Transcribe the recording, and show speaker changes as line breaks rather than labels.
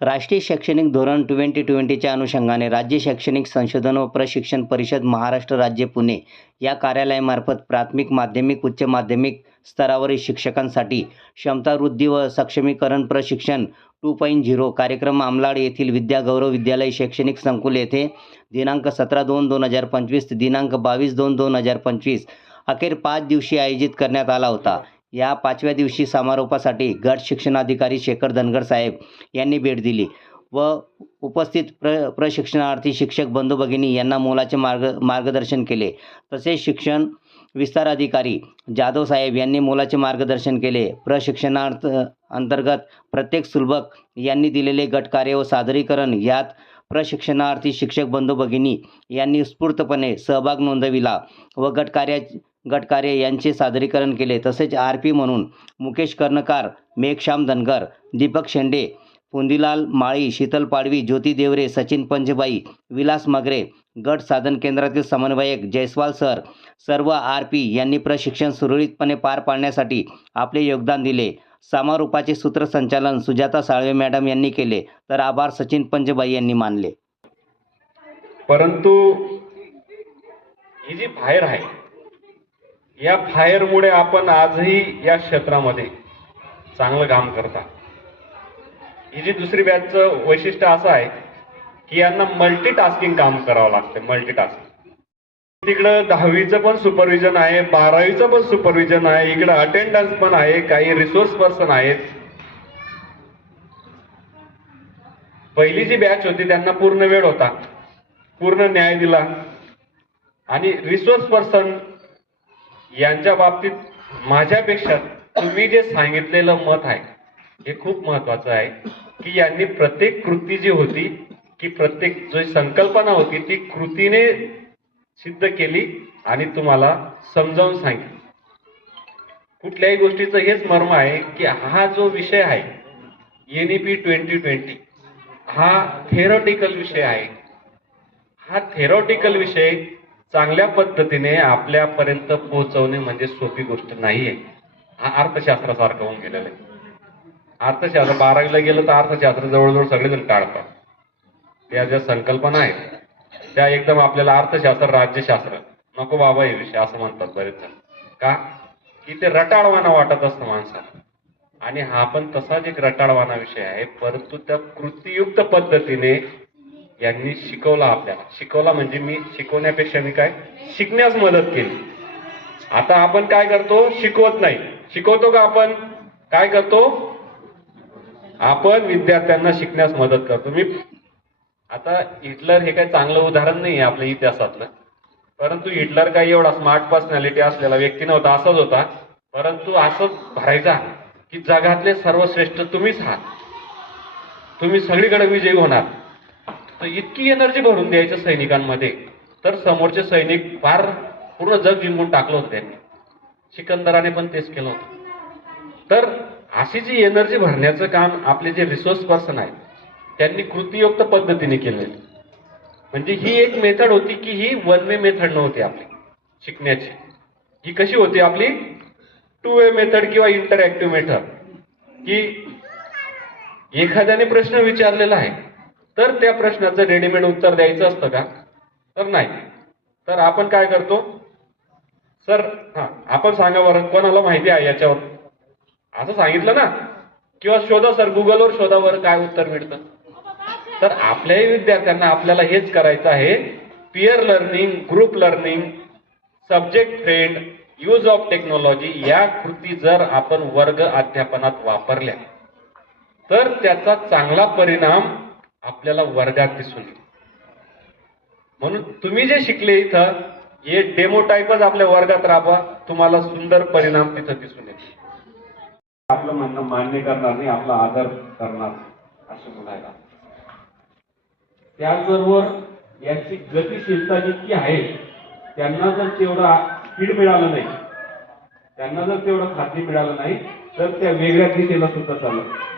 राष्ट्रीय शैक्षणिक धोरण ट्वेंटी ट्वेंटीच्या अनुषंगाने राज्य शैक्षणिक संशोधन व प्रशिक्षण परिषद महाराष्ट्र राज्य पुणे या कार्यालयामार्फत प्राथमिक माध्यमिक उच्च माध्यमिक स्तरावरील शिक्षकांसाठी क्षमतावृद्धी व सक्षमीकरण प्रशिक्षण टू पॉईंट झिरो कार्यक्रम आमलाड येथील विद्यागौरव विद्यालय शैक्षणिक संकुल येथे दिनांक सतरा दोन दोन हजार पंचवीस ते दिनांक बावीस दोन दोन हजार पंचवीस अखेर पाच दिवशी आयोजित करण्यात आला होता. या पाचव्या दिवशी समारोपासाठी गट शिक्षणाधिकारी शेखर धनगर साहेब यांनी भेट दिली व उपस्थित प्र प्रशिक्षणार्थी शिक्षक बंधू भगिनी यांना मोलाचे मार्ग मार्गदर्शन केले. तसेच शिक्षण विस्तार अधिकारी जाधव साहेब यांनी मोलाचे मार्गदर्शन केले. प्रशिक्षणार्थ अंतर्गत प्रत्येक सुलभक यांनी दिलेले गटकार्य व सादरीकरण यात प्रशिक्षणार्थी शिक्षक बंधू भगिनी यांनी उत्स्फूर्तपणे सहभाग नोंदविला व गटकार्या गटकार्य यांचे सादरीकरण केले. तसेच आर पी म्हणून मुकेश कर्णकार मेघश्याम धनगर दीपक शेंडे पुंदीलाल माळी शीतल पाडवी ज्योती देवरे सचिन पंजबाई विलास मगरे गट साधन केंद्रातील समन्वयक जयस्वाल सर सर्व आर पी यांनी प्रशिक्षण सुरळीतपणे पार पाडण्यासाठी आपले योगदान दिले. समारोपाचे सूत्रसंचालन सुजाता साळवे मॅडम यांनी केले तर आभार सचिन पंजबाई यांनी मानले.
परंतु ही जी बाहेर आहे या फायरमुळे आपण आजही या क्षेत्रामध्ये चांगलं काम करता. ही जी दुसरी बॅचचं वैशिष्ट्य असं आहे की यांना मल्टीटास्किंग काम करावं लागतं मल्टीटास्किंग तिकडं दहावीचं पण सुपरविजन आहे बारावीचं पण सुपरविजन आहे इकडं अटेंडन्स पण आहे काही रिसोर्स पर्सन आहेत. पहिली जी बॅच होती त्यांना पूर्ण वेळ होता पूर्ण न्याय दिला. आणि रिसोर्स पर्सन यांच्या बाबतीत माझ्यापेक्षा तुम्ही जे सांगितलेलं मत आहे हे खूप महत्वाचं आहे की यांनी प्रत्येक कृती जी होती की प्रत्येक जी संकल्पना होती ती कृतीने सिद्ध केली आणि तुम्हाला समजावून सांगितलं. कुठल्याही गोष्टीचं हेच मर्म आहे की हा जो विषय आहे एनईपी ट्वेंटी ट्वेंटी हा थेरॉटिकल विषय आहे. हा थेरॉटिकल विषय चांगल्या पद्धतीने आपल्यापर्यंत पोहोचवणे म्हणजे सोपी गोष्ट नाहीये. हा अर्थशास्त्रासारखं होऊन गेलेला आहे. अर्थशास्त्र बारावीला गेलं तर अर्थशास्त्र जवळजवळ सगळेजण टाळतात. त्या ज्या संकल्पना आहेत त्या एकदम आपल्याला अर्थशास्त्र राज्यशास्त्र नको बाबा हे विषय असं म्हणतात बरेच जण. का? की ते रटाळवाना वाटत असतं माणसाला. आणि हा पण तसाच एक रटाळवाना विषय आहे परंतु त्या कृतीयुक्त पद्धतीने यांनी शिकवला आपल्याला. शिकवला म्हणजे मी शिकवण्यापेक्षा मी काय? शिकण्यास मदत केली. आता आपण काय करतो? शिकवत नाही. शिकवतो का आपण? काय करतो? आपण विद्यार्थ्यांना शिकण्यास मदत करतो. मी आता हिटलर हे काही चांगलं उदाहरण नाही आहे आपल्या इतिहासातलं. परंतु हिटलर काही एवढा स्मार्ट पर्सनॅलिटी असलेला व्यक्ती नव्हता असाच होता. परंतु असंच भरायचा की जगातले सर्वश्रेष्ठ तुम्हीच आहात. तुम्ही सगळीकडे विजयी होणार. तर इतकी एनर्जी भरून द्यायचं सैनिकांमध्ये. तर समोरचे सैनिक फार पूर्ण जग जिंकून टाकलं होतं त्यांनी. सिकंदराने पण तेच केलं होतं. तर अशी जी एनर्जी भरण्याचं काम आपले जे रिसोर्स पर्सन आहेत त्यांनी कृतीयुक्त पद्धतीने केलेलं म्हणजे ही एक मेथड होती की ही वन वे मेथड नव्हती आपली शिकण्याची. ही कशी होती आपली? टू वे मेथड किंवा इंटरॅक्टिव्ह मेथड की एखाद्याने प्रश्न विचारलेला आहे तर त्या प्रश्नाचं रेडीमेड उत्तर द्यायचं असतं का? तर नाही. तर आपण काय करतो? सर हा आपण सांगा बरं कोणाला माहिती आहे याच्यावर? असं सांगितलं ना? किंवा शोधा सर गुगलवर शोधा बरं काय उत्तर मिळतं? तर आपल्याही विद्यार्थ्यांना आपल्याला हेच करायचं आहे. Peer learning group learning subject friend use of technology या कृती जर आपण वर्ग अध्यापनात वापरल्या तर त्याचा चांगला परिणाम आपल्याला वर्गात दिसून म्हणून तुम्ही जे शिकले इथं हे डेमो टाईपच आपल्या वर्गात राबवा. तुम्हाला सुंदर परिणाम तिथं दिसून येईल आपलं म्हणणं मान्य करणार नाही आपला आदर करणार असं म्हणायला. त्याचबरोबर याची गतिशीलता जितकी आहे त्यांना जर तेवढं स्पीड मिळालं नाही त्यांना जर तेवढं खात्री मिळालं नाही तर त्या वेगळ्या दिशेला सुद्धा चालत